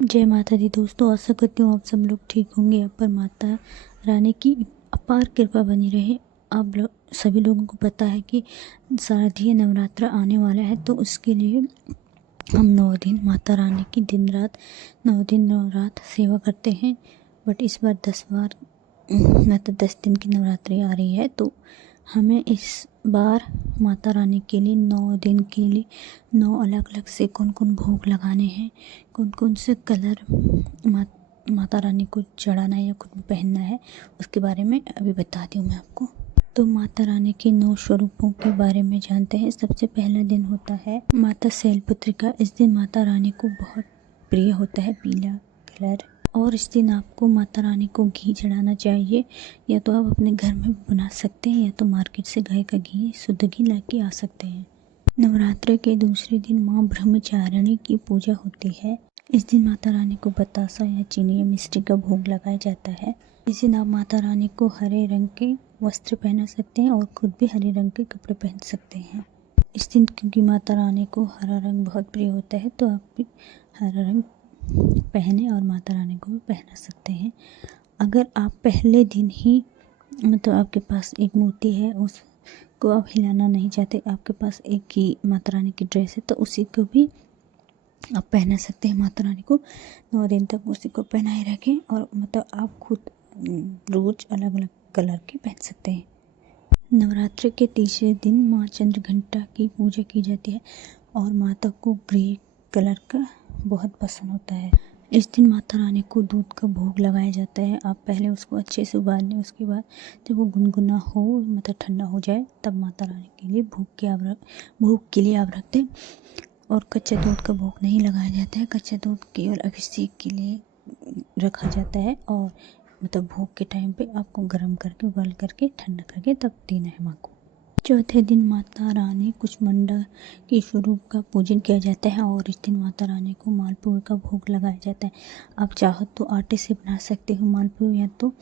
जय माता दी दोस्तों, आशा करती हूँ आप सब लोग ठीक होंगे। यहाँ पर माता रानी की अपार कृपा बनी रहे। आप लोग सभी लोगों को पता है कि शारदीय नवरात्र आने वाला है, तो उसके लिए हम 9 दिन माता रानी की दिन रात 9 दिन 9 रात सेवा करते हैं। बट इस बार 10 बार मतलब 10 दिन की नवरात्रि आ रही है, तो हमें इस बार माता रानी के लिए 9 दिन के लिए 9 अलग अलग से कौन कौन भोग लगाने हैं, कौन कौन से कलर माता रानी को चढ़ाना है या खुद में पहनना है, उसके बारे में अभी बताती हूँ मैं आपको। तो माता रानी के 9 स्वरूपों के बारे में जानते हैं। सबसे पहला दिन होता है माता शैलपुत्री का। इस दिन माता रानी को बहुत प्रिय होता है पीला कलर, और इस दिन आपको माता रानी को घी चढ़ाना चाहिए। या तो आप अपने घर में बना सकते हैं या तो मार्केट से गाय का घी, शुद्ध घी ला के आ सकते हैं। नवरात्र के दूसरे दिन माँ ब्रह्मचारिणी की पूजा होती है। इस दिन माता रानी को बतासा या चीनी या मिष्टी का भोग लगाया जाता है। इस दिन आप माता रानी को हरे रंग के वस्त्र पहना सकते हैं और खुद भी हरे रंग के कपड़े पहन सकते हैं। इस दिन क्योंकि माता रानी को हरा रंग बहुत प्रिय होता है, तो आप भी हरा रंग पहने और माता रानी को भी पहना सकते हैं। अगर आप पहले दिन ही मतलब आपके पास एक मूर्ति है, उसको आप हिलाना नहीं चाहते, आपके पास एक ही माता रानी की ड्रेस है, तो उसी को भी आप पहना सकते हैं। माता रानी को 9 दिन तक उसी को पहनाए रखें, और मतलब आप खुद रोज अलग अलग कलर के पहन सकते हैं। नवरात्र के तीसरे दिन माँ चंद्रघंटा की पूजा की जाती है, और माता को ग्रे कलर का बहुत पसंद होता है। इस दिन माता रानी को दूध का भोग लगाया जाता है। आप पहले उसको अच्छे से उबाल लें, उसके बाद जब वो गुनगुना हो मतलब ठंडा हो जाए, तब माता रानी के लिए भोग के लिए आप रख दें। और कच्चे दूध का भोग नहीं लगाया जाता है, कच्चे दूध केवल अभिषेक के लिए रखा जाता है, और मतलब भोग के टाइम पे आपको गर्म करके उबाल करके ठंडा करके तब देना है माँ को। चौथे दिन माता रानी कुष्मांडा के स्वरूप का पूजन किया जाता है, और इस दिन माता रानी को मालपुए का भोग लगाया जाता है। आप चाहो तो आटे से बना सकते हो मालपुए, या तो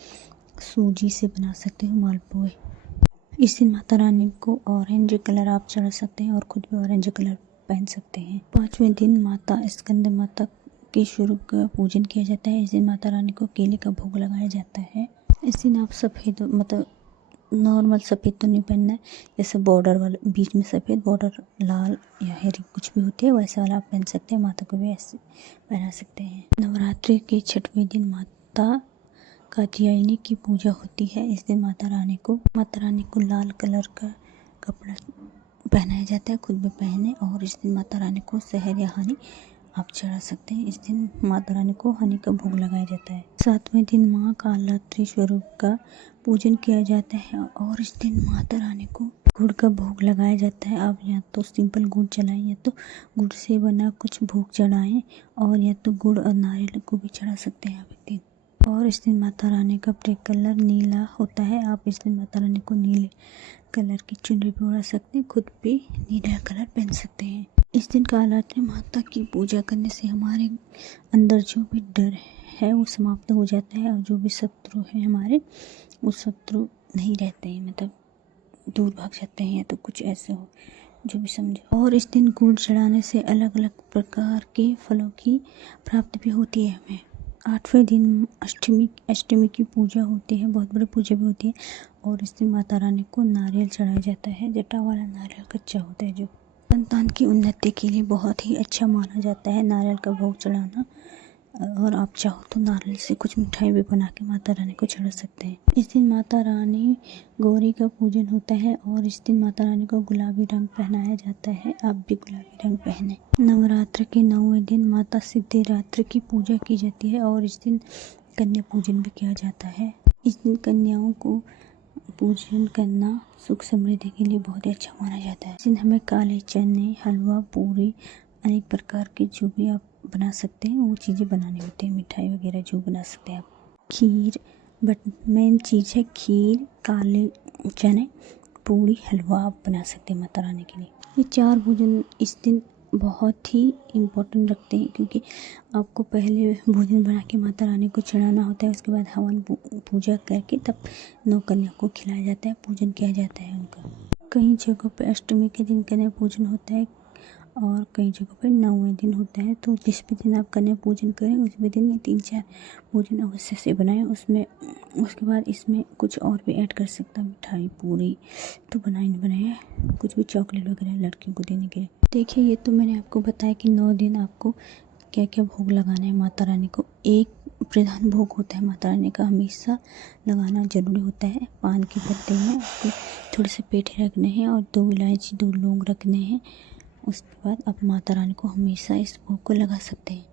सूजी से बना सकते हो मालपुए। इस दिन माता रानी को ऑरेंज कलर आप चढ़ा सकते हैं और खुद भी ऑरेंज कलर पहन सकते हैं। 5वें दिन माता स्कंद माता के स्वरूप का पूजन किया जाता है। इस दिन माता रानी को केले का भोग लगाया जाता है। इस दिन आप सफ़ेद मतलब नॉर्मल सफ़ेद तो नहीं पहनना है, जैसे बॉर्डर वाला बीच में सफ़ेद बॉर्डर लाल या हरी कुछ भी होती है वैसा वाला आप पहन सकते हैं। माता को भी ऐसे पहना सकते हैं। नवरात्रि के 6वें दिन माता कात्यायनी की पूजा होती है। इस दिन माता रानी को लाल कलर का कपड़ा पहनाया जाता है, खुद भी पहने। और इस दिन माता रानी को शहद या हनी आप चढ़ा सकते हैं। इस दिन माता रानी को हनी का भोग लगाया जाता है। 7वें दिन माँ कालरात्रि स्वरूप का पूजन किया जाता है, और इस दिन माता रानी को गुड़ का भोग लगाया जाता है। आप या तो सिंपल गुड़ चढ़ाएं या तो गुड़ से बना कुछ भोग चढ़ाएं, और या तो गुड़ और नारियल को भी चढ़ा सकते हैं आप एक दिन। और इस दिन माता रानी का प्रिय कलर नीला होता है। आप इस दिन माता रानी को नीले कलर की चुनरी भी ओढ़ा सकते हैं, खुद भी नीला कलर पहन सकते हैं। इस दिन कालरात्रि माता की पूजा करने से हमारे अंदर जो भी डर है वो समाप्त हो जाता है, और जो भी शत्रु है हमारे वो शत्रु नहीं रहते हैं, मतलब दूर भाग जाते हैं, या तो कुछ ऐसे हो जो भी समझे। और इस दिन गुड़ चढ़ाने से अलग अलग प्रकार के फलों की प्राप्ति भी होती है हमें। 8वें दिन अष्टमी की पूजा होती है, बहुत बड़ी पूजा भी होती है, और इस दिन माता रानी को नारियल चढ़ाया जाता है। जटा वाला नारियल कच्चा होता है, जो संतान की उन्नति के लिए बहुत ही अच्छा माना जाता है नारियल का भोग चढ़ाना। और आप चाहो तो नारियल से कुछ मिठाई भी बना के माता रानी को चढ़ा सकते हैं। इस दिन माता रानी गौरी का पूजन होता है, और इस दिन माता रानी को गुलाबी रंग पहनाया जाता है। आप भी गुलाबी रंग पहने। नवरात्र के 9वें दिन माता सिद्धिदात्री की पूजा की जाती है, और इस दिन कन्या पूजन भी किया जाता है। इस दिन कन्याओं को पूजन करना सुख समृद्धि के लिए बहुत ही अच्छा माना जाता है। इस दिन हमें काले चने, हलवा, पूरी, अनेक प्रकार के जो भी आप बना सकते हैं वो चीज़ें बनानी होती है, मिठाई वगैरह जो बना सकते हैं आप। खीर, बट मेन चीज़ है खीर, काले चने, पूरी, हलवा आप बना सकते हैं माता रानी के लिए। ये 4 भोजन इस दिन बहुत ही इम्पोर्टेंट रखते हैं, क्योंकि आपको पहले भोजन बना के माता रानी को चढ़ाना होता है, उसके बाद हवन पूजा करके तब 9 कन्या को खिलाया जाता है, पूजन किया जाता है उनका। कई जगहों पे अष्टमी के दिन कन्या पूजन होता है, और कई जगहों पर 9वें दिन होता है। तो जिस भी दिन आप कन्या पूजन करें उस भी दिन ये 3-4 भोजन अवश्य से बनाएं। उसके बाद इसमें कुछ और भी ऐड कर सकता, मिठाई पूरी तो बनाए कुछ भी चॉकलेट वगैरह लड़कियों को देने के लिए। देखिए, ये तो मैंने आपको बताया कि 9 दिन आपको क्या क्या भोग लगाना है माता रानी को। एक प्रधान भोग होता है माता रानी का, हमेशा लगाना जरूरी होता है। पान के पत्ते में आपको थोड़े से पेठे रखने हैं और 2 इलायची 2 लौंग रखने हैं। उसके बाद आप माता रानी को हमेशा इस भोग को लगा सकते हैं।